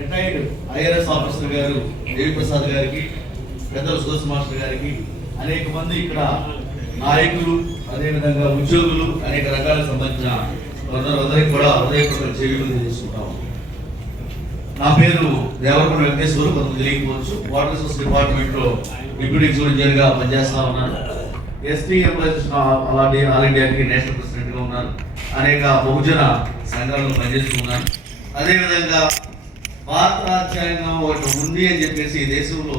Retired IRS officer గారు దేవిప్రసాద్ గారికి, పెద్దలు సుదర్శ మాస్టర్ గారికి, అనేక మంది ఇక్కడ నాయకులు, అదేవిధంగా ఉద్యోగులు, అనేక రకాలకు సంబంధించిన అందరికీ కూడా హృదయపూర్వక చేయూతలు తీసుకుంటాం. నా పేరు దేవరకొండ వెంకటేశ్వరు, కొంతమంది తెలియకపోవచ్చు. వాటర్ రిసోర్స్ డిపార్ట్మెంట్ లో డిప్యూటీ ఎగ్జిక్యూటివ్ గా పనిచేస్తా ఉన్నాను. ఎస్టీ ఎంప్లాయీస్ ఆల్ ఇండియాకి నేషనల్ ప్రెసిడెంట్ గా ఉన్నాను. అనేక బహుజన సంఘాలను పనిచేస్తున్నాను. అదేవిధంగా భారత రాజ్యాంగం ఒకటి ఉంది అని చెప్పేసి దేశంలో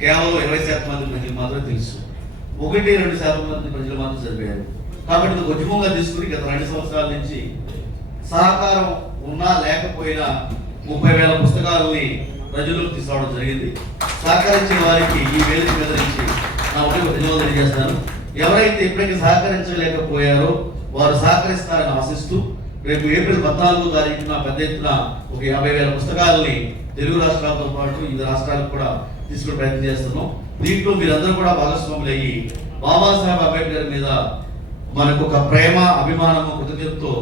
కేవలం 20% మంది ప్రజలు మాత్రం తెలుసు, 1-2% మంది ప్రజలు మాత్రం చదివారు. కాబట్టి ఇది ఉద్యమంగా తీసుకుని గత 2 సంవత్సరాల నుంచి సహకారం ఉన్నా లేకపోయినా 30,000 పుస్తకాలని ప్రజలకు తీసుకురావడం జరిగింది. సహకరించిన వారికి ఈ వేదిక మీద నుంచి నా ఒకటి ధన్యవాదాలు తెలియజేస్తాను. ఎవరైతే ఇప్పటికీ సహకరించలేకపోయారో వారు సహకరిస్తారని ఆశిస్తూ రేపు ఏప్రిల్ 14వ తారీఖున పెద్ద ఎత్తున ఒక 50,000 పుస్తకాలని తెలుగు రాష్ట్రాలతో పాటు వివిధ రాష్ట్రాలకు కూడా తీసుకునే ప్రయత్నం చేస్తున్నాం. దీంట్లో మీరందరూ కూడా భాగస్వాములు అయ్యి బాబాసాహెబ్ అంబేద్కర్ మీద మనకు ఒక ప్రేమ, అభిమానము, కృతజ్ఞతతో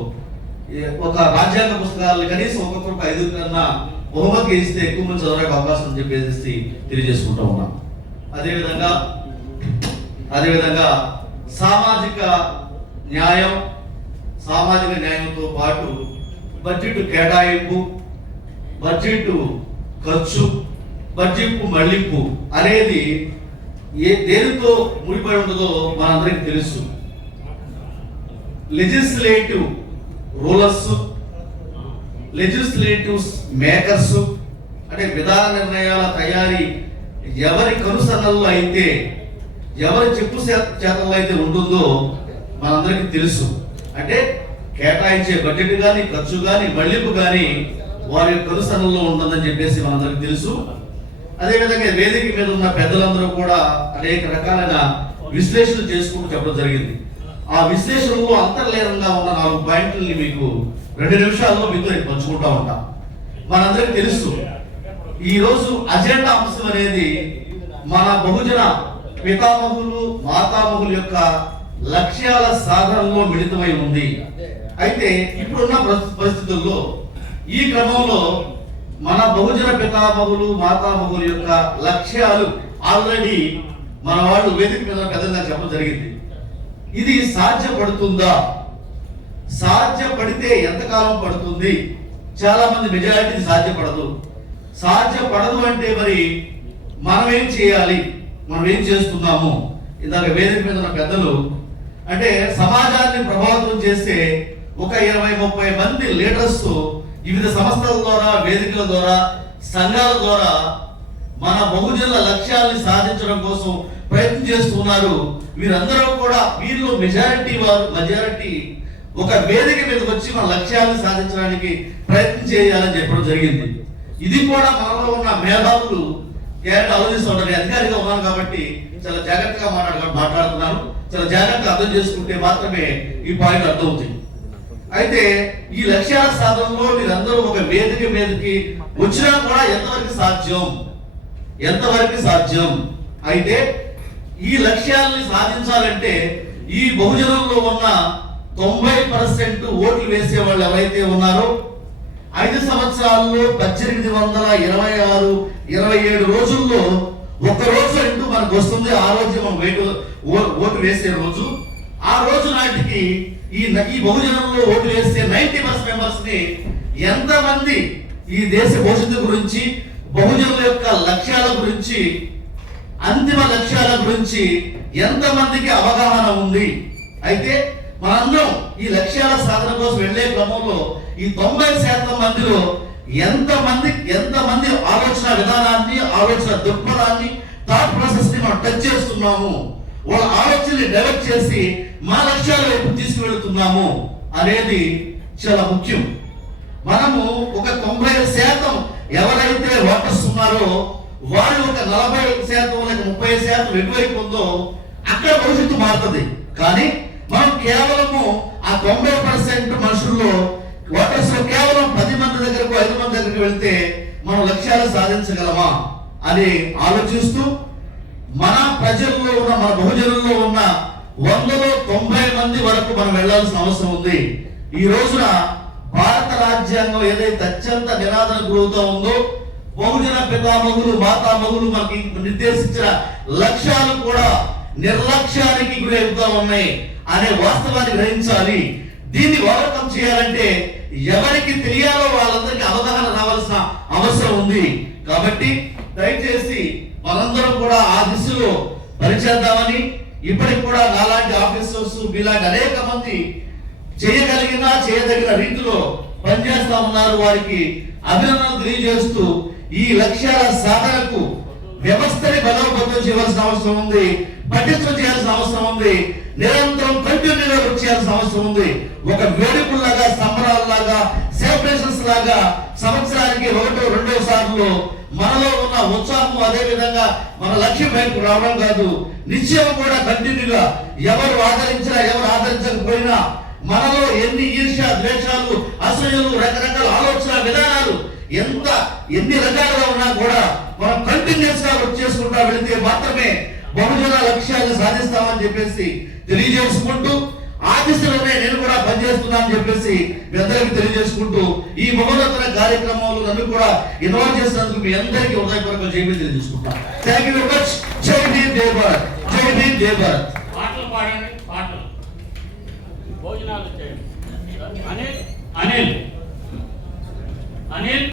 ఒక రాజ్యాంగ పుస్తకాలను కనీసం ఒక్కొక్కరికి 5 కన్నా బహుమతి ఇస్తే ఎక్కువ మంది చదవడానికి అవకాశం అని చెప్పేసి తెలియజేసుకుంటా ఉన్నాం. అదేవిధంగా సామాజిక న్యాయంతో పాటు బడ్జెట్ కేటాయింపు, బడ్జెట్ ఖర్చు, బడ్జెట్ మళ్లింపు అనేది దేనితో ముడిపడి ఉండదో మనందరికీ తెలుసు. లెజిస్లేటివ్ రూలర్స్, లెజిస్లేటివ్ మేకర్స్ అంటే విధాన నిర్ణయాల తయారీ ఎవరి కనుసన్నల్లో అయితే, ఎవరి చెప్పు చేతల్లో అయితే ఉంటుందో మనందరికీ తెలుసు. అంటే కేటాయించే బడ్జెట్ కానీ, ఖర్చు కానీ, మళ్లింపు కానీ వారి కనుసన్నల్లో ఉంటుందని చెప్పేసి మనందరికీ తెలుసు. అదేవిధంగా వేదిక మీద ఉన్న పెద్దలందరూ కూడా అనేక రకాలైన విశ్లేషణ చేసుకుంటూ చెప్పడం జరిగింది. ఆ విశ్లేషణలో అంతర్లీనంగా ఉన్న 4 పాయింట్లని మీకు 2 నిమిషాల్లో మీతో నేను పంచుకుంటా ఉంటా. మనందరికీ తెలుసు ఈ రోజు అజెండా అంశం అనేది మన బహుజన పితామహులు, మాతామహుల యొక్క లక్ష్యాల సాధనలో మిళితమై ఉంది. అయితే ఇప్పుడున్న పరిస్థితుల్లో ఈ క్రమంలో మన బహుజన పితామహులు, మాతామహుల యొక్క లక్ష్యాలు ఆల్రెడీ మన వాళ్ళు వేదిక మీద పెద్దగా చెప్పడం జరిగింది. ఇది సాధ్యపడుతుందా? సాధ్యపడితే ఎంతకాలం పడుతుంది? చాలా మంది మెజారిటీ సాధ్యపడదు. సాధ్యపడదు అంటే మరి మనం ఏం చేయాలి, మనం ఏం చేస్తున్నాము? ఇందాక వేదిక మీద ఉన్న పెద్దలు అంటే సమాజాన్ని ప్రభావితం చేసే ఒక 20-30 మంది లీడర్స్ వివిధ సంస్థల ద్వారా, వేదికల ద్వారా, సంఘాల ద్వారా మన బహుజనుల లక్ష్యాలను సాధించడం కోసం ప్రయత్నం చేస్తున్నారు. వీరందరూ కూడా వీరిలో మెజారిటీ ఒక వేదిక మీదకి వచ్చి మన లక్ష్యాలను సాధించడానికి ప్రయత్నం చేయాలని చెప్పడం జరిగింది. ఇది కూడా మనలో ఉన్న మేధావులు ఆలోచిస్తూ ఉంటారు. అధికారిగా ఉన్నాను కాబట్టి చాలా జాగ్రత్తగా మాట్లాడుతున్నాను. చాలా జాగ్రత్తగా అర్థం చేసుకుంటే మాత్రమే ఈ పాయింట్ అర్థమవుతుంది. అయితే ఈ లక్ష్యాల సాధనలో మీరందరూ ఒక వేదిక మీదకి వచ్చినా కూడా ఎంతవరకు సాధ్యం? అయితే ఈ లక్ష్యాలని సాధించాలంటే ఈ బహుజనంలో ఉన్న 90% ఓట్లు వేసే వాళ్ళు ఎవరైతే ఉన్నారో 5 సంవత్సరాల్లో 1826-27 రోజుల్లో ఒక రోజు అంటూ మనకు వస్తుంది. ఆ రోజు మనం ఓటు వేసే రోజు. ఆ రోజు నాటికి ఈ బహుజనంలో ఓటు వేసే 90% మెంబర్స్ ని ఎంతమంది ఈ దేశ భవిష్యత్తు గురించి, బహుజనుల యొక్క లక్ష్యాల గురించి, అంతిమ లక్ష్యాల గురించి ఎంతమందికి అవగాహన ఉంది? అయితే మనందరం ఈ లక్ష్యాల సాధన కోసం వెళ్లే క్రమంలో ఈ 90% మందిలో ఎంతమంది ఆలోచన విధానాన్ని, ఆలోచన దృక్పథాన్ని, థాట్ ప్రాసెస్ ని మనం టచ్ చేస్తున్నాము, వాళ్ళ ఆలోచనని డెవలప్ చేసి మా లక్ష్యాల వైపు తీసుకువెళ్తున్నాము అనేది చాలా ముఖ్యం. మనము ఒక 90% ఎవరైతే ఓటర్స్ ఉన్నారో వాళ్ళు ఒక 40% లేక 30% ఎటువైపు ఉందో అక్కడ భవిష్యత్తు మారుతుంది. కానీ మనం కేవలము ఆ 90% మనుషుల్లో ఓటర్స్ లో కేవలం 10 మంది దగ్గరకు, 5 మంది దగ్గరకు వెళ్తే మనం లక్ష్యాలు సాధించగలమా అని ఆలోచిస్తూ మన ప్రజల్లో ఉన్న, మన బహుజనుల్లో ఉన్న 100లో 90 మంది వరకు మనం వెళ్లాల్సిన అవసరం ఉంది. ఈ రోజున భారత రాజ్యాంగం ఏదైతే అత్యంత నిరాదరణ గురవుతూ ఉందో, బహుజన పితామహులు మాతామహులు మనకి నిర్దేశించిన లక్ష్యాలు కూడా నిర్లక్ష్యానికి గురవుతూ ఉన్నాయి అనే వాస్తవాన్ని గ్రహించాలి. దీన్ని ఓవర్కమ్ చేయాలంటే ఎవరికి తెలియాలో వాళ్ళందరికీ అవగాహన రావాల్సిన అవసరం ఉంది. కాబట్టి దయచేసి మనందరం కూడా ఆ దిశలో పనిచేద్దామని, ఇప్పటికి కూడా నాలాంటి ఆఫీసర్స్ మీలాంటి అనేక మంది చేయదగిన రీతిలో పనిచేస్తా ఉన్నారు. వారికి అభినందనలు తెలియజేస్తూ ఈ లక్ష్యాల సాధనకు వ్యవస్థని బలోపేతం చేయవలసిన అవసరం ఉంది, పఠించడం చేయాల్సిన అవసరం ఉంది, నిరంతరం కంటిన్యూగా వర్క్ చేయాల్సిన అవసరం ఉంది. ఒక వేడుకల్లాగా, సంబరాల్లాగా, సెలబ్రేషన్స్ లాగా సంవత్సరానికి 1-2 సార్లు మనలో ఉన్న ఉత్సాహం, అదే విధంగా మన లక్ష్యం వైపు రావడం కాదు. నిశ్చయం కూడా కంటిన్యూగా ఎవరు ఆదరించినా ఎవరు ఆదరించకపోయినా మనలో ఎన్ని ఈర్ష్య, ద్వేషాలు, అసూయలు, రకరకాల ఆలోచన విధానాలు ఎన్ని రకాలుగా ఉన్నా కూడా మనం కంటిన్యూస్ గా వర్క్ చేసుకుంటా వెళితే మాత్రమే బహుజన లక్ష్యాలను సాధిస్తామని చెప్పేసి తెలియజేసుకుంటూ, ఆ దిశలోనే నేను కూడా పనిచేస్తున్నానని చెప్పేసి మీ అందరికీ తెలియజేసుకుంటూ, ఈ మహోన్నత కార్యక్రమంలో నన్ను కూడా ఇన్వాల్వ్ చేసినందుకు మీ అందరికీ హృదయపూర్వక జైలు తెలియజేసుకుంటాను. Thank you very much. జై భీమ్, జై భారత్. జై భీమ్, జై భారత్. పాటలు పాడండి, పాటలు భోజనాలు చేయండి. అనిల్ అనిల్ అనిల్